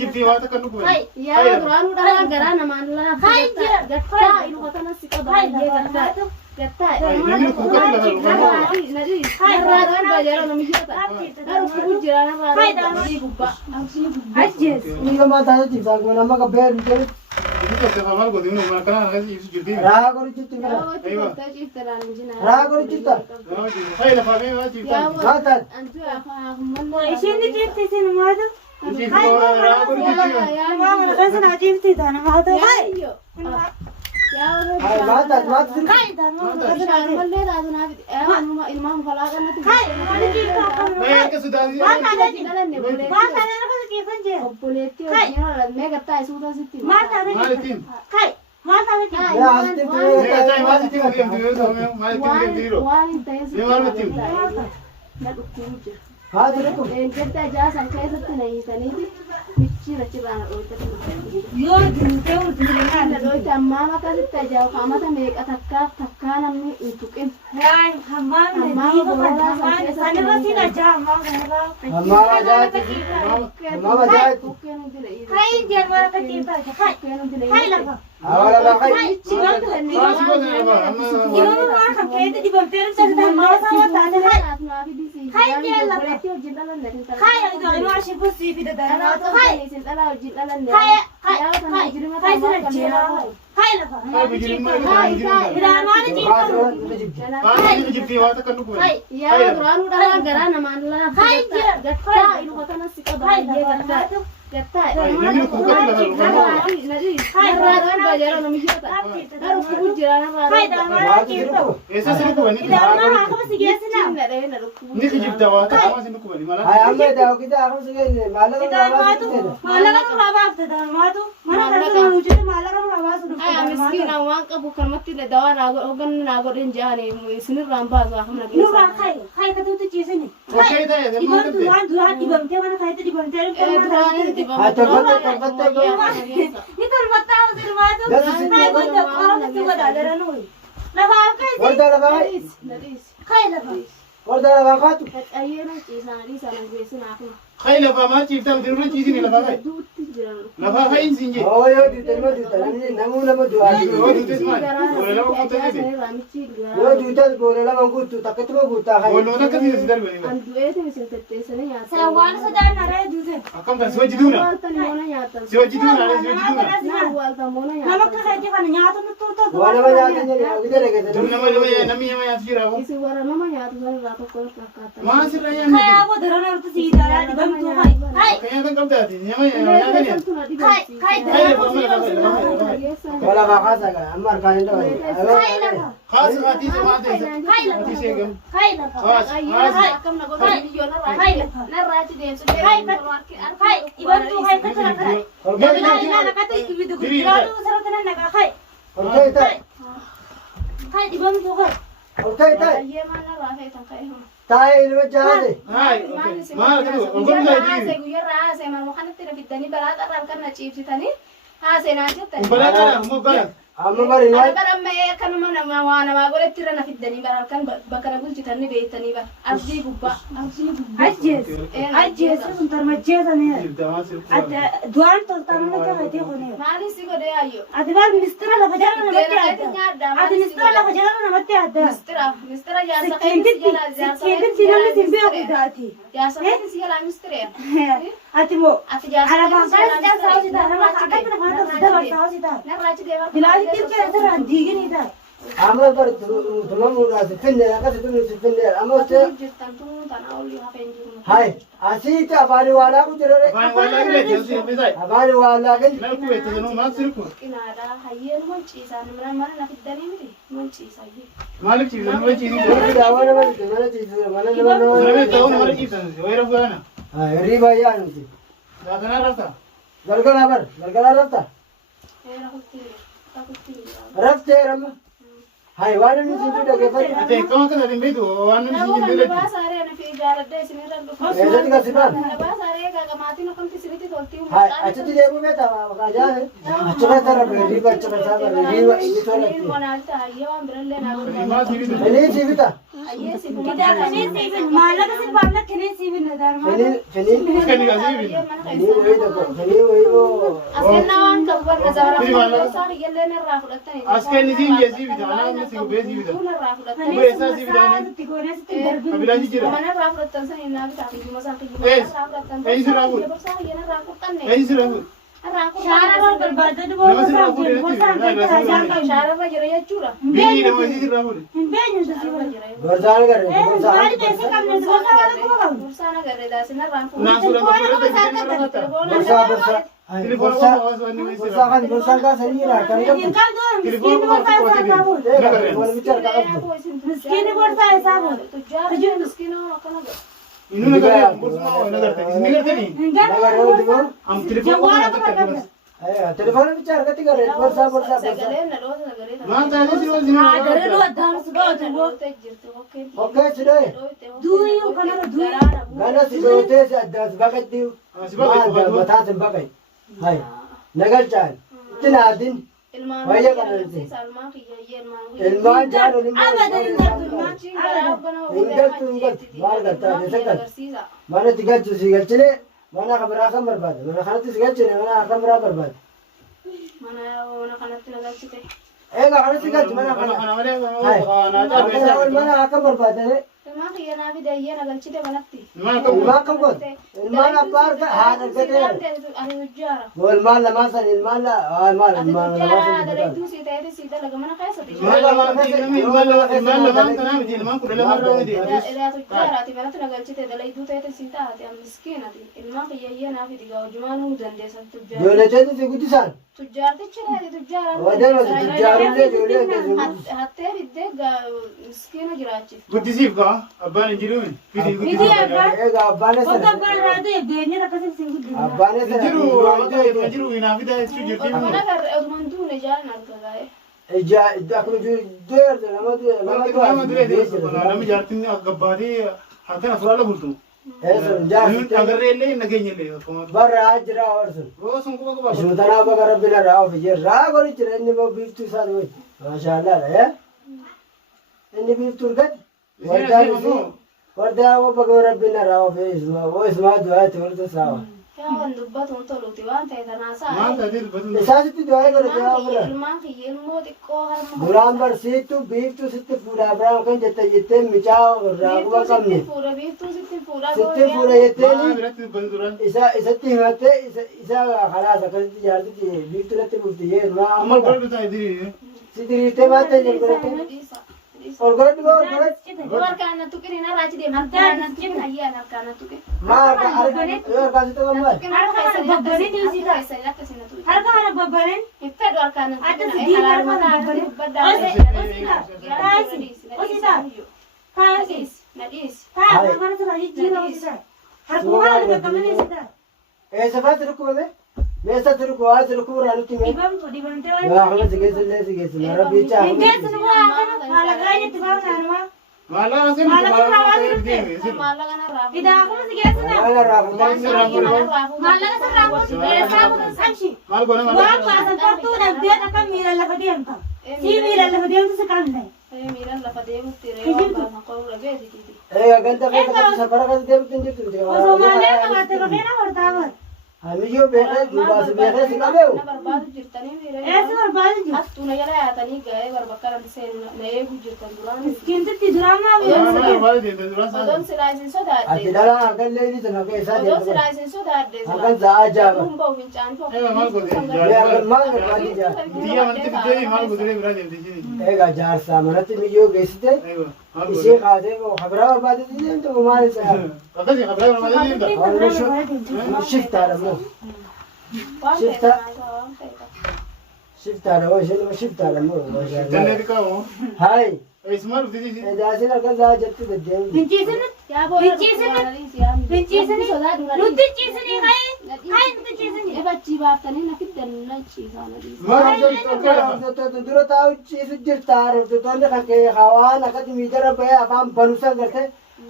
jibbii waa takka nuku. Yaa duraan udara garaa namaan laa. Gattaa ilma kana si qaba. Gattaa. Namni kuukaa lafa Narraa darbaa jara namiyyoota. Narraa kubu jira narraa darbaa gubbaa. Ajjees. Ini kama tanya cipta gue nama keber itu. Ini kata kamar gue ini mana kana nasi itu jibbii. Raga kau cipta kira. Raga kau cipta. Hai lafa me waa jibta. Matan. Antu apa? Isheen jirti isin maadu. Jibbii raga kau jibbii. Maama kasana jirti taana maadu. Ayyo. Hai matan matan. Kai taana Bishaan mallee taatu naaf ilmaan falaa kanatti. kai maali jirta Mee akka sudaati. waan kana Dhalanne bulee. waan kana lafa keefan jee Obboleettii hojii mee gattaa isuuta sitti. maal taana Maalitiin? kai maal taana Ya asti tu. Mee taa maalitiin waliin deemtu maalitiin deemtu. waan hin ta'e Mee maal mittiin? na dhukkuu jira. Haa tu tu. Gaddaa jaasan keessatti na hiitaniiti michiira ciraan dhootatti. yoo duutee urduulee Na dhooti ammaa makasitti ajaa'ibu qaamata meeqa takkaa namni hin tuqin. yaa hammaan Hammaan boolaa sanirratti na jaa hammaan kanarraa Mama aja tu. Mama aja tu. Bukkeen hundi na hiita. kai jeen mara katiifa kai Bukkeen hundi na kai hiita. lafa Awal apa kai? kai chiwaan kan Maasi boona lafa amma. yoo waan kan keetti dibamtee jirtu maasaa waan taate kai Kai kai yoo ashii busii fi dadarbaa kai kai lafa Kai bijirimmaa bijirimmaa. biraan waan jiibaa Basu tu cipta. Maalitiin jibbii waa takka nuku. yaa duraan udara garaa namaan laa. Kai jira. Gattaa ilma kana si qaba. Gattaa. Namni kuukaa lafa Narraa darbaa jara namiyyoota. Narraa kubu jira narraa kai darbaa. daamaa jirtu eessa si nuku bani. ilaamaa akkama si geessinaa Na dhahee na dhukkuu. Ni kijibta waa takka amma si nuku bani mala. Hai amma dah kita akan segini. Malam Daamaatu maallaqa nurraa baafte daamaatu mana keessa nu jiru maallaqa nurraa baasu Aya dhufte miskiina waan qabu kanatti dawaa hoogganni naa godhin jaani isinirraan baasu akkuma nurraa kai katuutu ciisini Okei ta'e dhibamtu deemaa ta'e. waan duraan dhibamtee mana kaayatti dhibamtee ni tolfattaa sirbaatu kai godda qoramatti godhaadara nuyi lafa akka isi Warda apa kai? kai lafa Warda apa kau tu? Kai lafa maa ciiftaa miti nurra ciisini lafa kai. Lafa kai hin siin jee. Oh yo di terima di terima. Namu nama dua. Yoo duutes maali? Wala lama kuutaa jebe. Yo di terima boleh lama kutu. Tak ketemu kuta hai. Waloota akkasii si darbanii. sala waan sodaan naree duute Akkam ta'a si wajji duuna. Si wajji duuna si wajji duuna. nama akka kaayatti kana nyaata nutti utuu Wala nama nyata jadi. Aku tidak dekat. Dur nama namni nama nyaatu jira ko. Maa sirraa kai nyaanni. aboo darana nuti siidaa dhibamtu kai Akka nyaatan qabdaati. Nama nyaatan nyaata. Kai lafa amma lafa kai. Wala makasa kan. Amar kan itu. kai lafa Kaas maatii si maatii si. kai lafa Maatii si eegam. kai lafa Kaas maasi. kai ibantu kai kacana kai ina kata ibidu gudiraadu saratan naga kai Okay tak. kai ibantu kai Okay tak. Tahu ini macam ni. Hai. Maal kadu. Ongom laa di. Umbala kana umbala. Amma mari naik. Barammee kanuma namaa namaa godhatti irra na fiddanii bara halkan bakka na bulchitanii beektanii bara abdii gubbaa. ajjeesa sun tarmajjeesanii du'aan toltaanuu akka fayyadee qonee Maaliif si godhee ayyo? ati maal ministeera lafa jalaa namatti adda ati ministeera lafa jalaa namatti adda Mistira jaarsa sikkeetiin sinalli sin beeku daati jaarsa keetti si jalaa mistira. ati moo Ati jaarsa alabaan kaas jaarsa hojjetaa nama akkatti namaa ta'u dabarsaa hojjetaa narraachi deemaa. bilaalitti keessa diigini taa Amma baru cuma murah sepenuhnya, kan sepenuhnya. Amma tu. Jirtan tun tanaa olii hafeen jiru. Hai, asih tu abadi wala aku cerita. Afaan wallaa gile jechuun si bisai. Abadi wala kan. Nal ku itti sanuu maal sirku. Qinaadhaa hayyeen manciisaa mana na fiddanii miti manciisaa iyyee. Maaliif ciisan wayii ciisin. Jadi dawan mana cerita mana Namni ta'uu nama ciisan wayii rafuudhaana. Ah, riba ya nanti. Gaasanaa rafta. Gargara apa? Gargara rafta. Heera kuttii. Rafte ramah. Hai waan inni siin jedhu dhaggeeffatu. Ate akkama akka taate hin beektu waan namni siin jedhu Nama saaree ana fi jaaladhee isinirra dhufu. Eessatti kasi baatu? Nama saaree gaggamaatiin akkamti isinitti toltii Hai achitti deemuu beektaa maqaa jaane achirra sarara riiba achirra sarara riiba inni tola. Wanaal taa'ee waan birallee naa Maa si bitu. Finiin si bita. Ayyee si Kita kene sibin maallaqa si baalla kene sibin na darma. Finiin Iskani ka si bitu. finiin wayii tokko finiin wayii oo. Askenna waan kabbar nazaara saari gellee narraa fudhattanii. Askani siin jee si bitu. Anaa amma si gubee si bitu. Narraa fudhattanii. Gubee isaa si bitu. Sitti goone sitti darbi. Kabilaan jijjiira. Manarraa fudhattan sanii naa bitaa fi juma isaan kiyyuma narraa fudhattan. Eenyu sirraa fuudhe? Borsaa kiyya narraa fudhanne. Eenyu sirraa fuudhe? Narraa Shaara wal fudhanne. barbaadatu booda saafuu gosa kan Shaararra jira jechuudha. Biyyi nama si sirraa fuudhe. hin beenyu sibin. Gorsaan agarre gorsaan. Maali beeksisa qabne gosa wal kuma qabne. Borsaan agarree daasinarraan fuudhe. Naa suuraa tokko irratti Gorsaa gorsaa. Hai gorsaa gorsaa kan gorsaan kaasanii jira kan Hin qabdu. qabdu miskiin borsaa isaa qabu. Wal bicha harka qabdu. Miskiin borsaa isaa qabu. Tujjaara miskiinoo akkana godha. Inni nagartee borsuma waa nagartee. Isin nagartee. Hin qabdu. Nagarree diboon. Am telefoona akka taate. Telefoona bicha harkatti garee gorsaa gorsaa gorsaa. Sagaleen na dhoota sagalee na. Maan taatee si rooti na. Agaree nu addaan si dhootu boo. Okkee sidee. Duuyuu kanarra duuyuu. Gana si dootee si addaan si baqatti. Si baqatti Maadda mataa si baqai. Hai nagalchaan. Tinaadin. Wayya kanarratti. Ilmaan jaan olin Abadan hin darbu ilmaan. Hingaltu maal galtaa keessa gal. Mana itti galchu si galchine mana akka biraa kan barbaade. Mana kanatti si galchine mana akka biraa barbaade. Mana kanatti na galchite. Egaa kanatti galchu mana Kana kana. malee Hai. Mana akka barbaade. Ilmaan kiyya naa fi dayyee na galchite manatti. Maal qabu? Ilmaan kam goota? Ilmaan abbaa harka haadha argatee. Ani hojjaara. Ilmaan lamaan san ilmaan maal Ati ilmaan lamaan hojjaara san dalayduu sii ta'ee sii dalaga mana keessatti. Maal lamaan kanaa miti ilmaan kudha lama irraa miti. Ilaa hojjaaraati manatti na galchite dalayduu ta'ee sii taate miskiinati. Ilmaan kiyya naa fi digaa hojumaa nuu dandeessa hojjaara. Ijoolleetiin si guddisaan. Tujjaartichi leeti tujjaara. Wadeema si tujjaarullee ijoollee keessatti. Hattee biddee miskiina jiraachif. Guddisiif kaa abbaan hin jiru. Miti abbaan. Egaa abbaanes Wanta abbaan irraa ta'e beenyaan akkasitti sin guddina. abbaanes Hin jiru hinaaf idaa jechuu jirti. Mana garre oduman duune jaalan arga gaa'e. ija akkuma du'eerta nama du'e Namni jaartiin gabbaatee halkan asirraa bultu. eessun jaarsi Agarree illee nageenya illee. barraa jira warsun Yoo sun quba quba. isuma tanaa baga rabbina raa ofi jirraa gori jira inni immoo biiftuu isaa du'e maashaallah inni biiftuu argate waldaan isii waldaa baga rabbina raa ofi isuma du'aatti warta saawa Waan dubbatuun toluuti waan ta'e tanaasaa. Maal taatee dubbatuun. isaasitti du'aa godhate haa bulan Ilmaan kiyya ilmoo xiqqoo harma. duraan barsiiftu biiftuu sitti fuudhaa biraan kan jettee micaa irraa quba qabne Biiftuu sitti fuudha. sitti fuudha jetteeni Maa biratti dubbatu duran. isatti himattee isa kalaas akkasitti jaartitti biiftuu natti bulti jee maa Amma amma godhatu taa'e diriire. si diriirtee baattee jalqabatte ol godhadhu ol godhadhu Harkaan na tuqin hin arraachi deema. Harkaan na tuqin hayyaan harkaan na tuqin. maa harkaasitti gammaad Harka kana babbareen. Hin fedhu harkaan na tuqin. Adda si diimaa harka kana babbareen. Kaasi. Nadhiis. Taa mana sirraa jijjiirraa hojjetaa. Harkuma kana qaqqabanii sitaa. eessafaatti rukkubame meessatti rukkubaatti rukkuburraa nutti hime Dibamtee waan. yaa kana si geessullee si geessu rabbiichaa Hin geessinu waa kana haala gaa'ee itti baafnaanumaa. Maallaa asii miti maallaa ta'e deeme. Maallaqa narraa. Idaa kuma si geessina. waan irraa fuudhanii Maallaqa sirraa kun beesaa kun sanshi. Maal goone Waan maallaa. baasan tortuu dhabdee akka miila lafa deemta. Sii miila lafa deemtu si qabne. Miilan lafa deemutti reewwan baasan qorra beekiti. eegaa ganda keessa safara kan deemtu hin jirtu Osoo maalee qabaatte bakkee na hortaa bar. hamiyyoo beekee duubaas beekee si qabeewu Na barbaadu jirtanii miira. Eessa barbaadu jiru? Hattuuna jala yaatanii ga'ee barbakka namti seenu na eeguu jirtan duraan. Miskiintitti duraan maa Maal miila barbaade deemte duraan Odoon saanii. silaa isin ati sodaadde. dhalaa hangallee ni sana keessaa Odoon deemtu silaa isin sodaadde. hangan za'aa jaaba Humba ofincaan fo. Maal godhe? hangan maal barbaadii jaa Biyya amantii fiddee maal godhee biraa deemte isheen. eegaa jaarsaa manatti miyyoo geessite Maal ishee kaatee habraa barbaadee deemtu maal isaa Akkasii qabdaa barbaadee deemta. shiftaadha moo Waan Shifta. ta'eef waan ta'eef. shiftaadha moo isheen immoo shiftaadha moo Jannee xiqqaa moo? hayi Eessumaa dhufti isheen. edaasiin akka za'aa jettu deddeemti Finciisini. Yaa booda Finciisini. Finciisini. Nutti ciisini ka'ee. Ka'ee nutti ciisini. Ifa achi baaftanii na fiddan achi isaan adiis. dura taa'u ciisu jirta hordoftoonni kan kee hawaan akkati miidhara bahee afaan banuusan gartee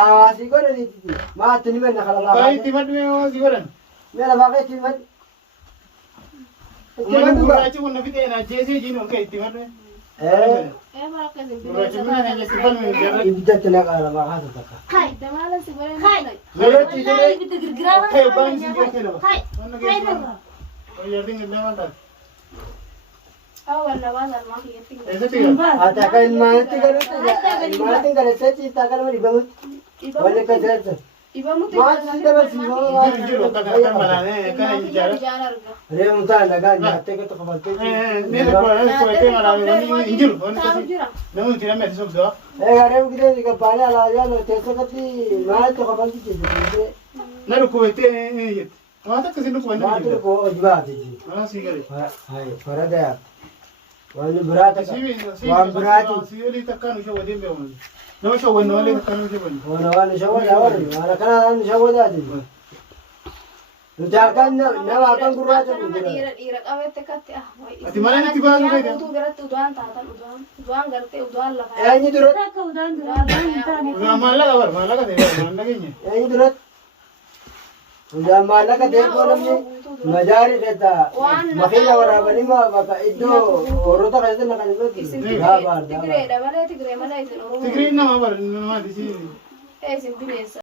hawaasii godhaniiti maatti ni manna kala lafaa itti maddu si godhan. mee lafaa kee itti maddu Uummanni gurraachi kun na fixee na jeesee jiin ol ka'e itti maddu. Bara akkasin Gurraachi mana na jeesee falmi jarra. ibiddatti naqaa lafaa kaasa takka Damaala si godhan. godhachi jedhee Ibidda girgiraa mana. Ka'e baay'een si jeesee lama. Wanna Kai geessu. darra. Yardiin gannaa maal taate? Awwal labaa salmaa kiyyatti. Eessatti gaa? ati akka ilmaanitti ilmaanitti galattee ciistaa kalma dhibamutti wanni akka jiraatan Dhibamutti. maal si dabarsiisoo Jiru akka kan banaanee kana ijaara. reemu ta'a nagaa nyaattee gata kofaltee Mee koyitee malaamee wanni hin jiru. Wanni Taa'u akkasii. jira. Namni itti namni ati sobdaa. egaa reemu gideeni gabbaanee alaayyaa teessokatti maalitti kofalti jechuudha Na dhukkubettee jette. Waan akkasii dhukkubanne maalitti jira. koo hojibaati Mana sii galee. faradayaa wanni biraa takka waan biraati Sibiilii takkaan ishee waliin beekamu. Nama shawwanne malee takkaan ishee waliin. wana waan shawwadaa warri waan akkanaa shawwadaati nuti halkan nama halkan gurraacha gurgura Dhiira qabeette katti Ati mana itti baasuu Yaa feete? guutuu biratti udaan taatan udaan gartee udaan lafaa. eenyu dura Akka udaan duraa hin taane. Maallaqa bar maallaqa ta'e maallaqa keenya. eenyu durat udaan maallaqa deeboo namni majaari keessa makiina waraabanii bakka iddoo horota keessatti naqanii gaafa ardaa Tigireedha malee Tigree malee isin Oromoo. Tigriin nama bar namaati si. Isin bineensa.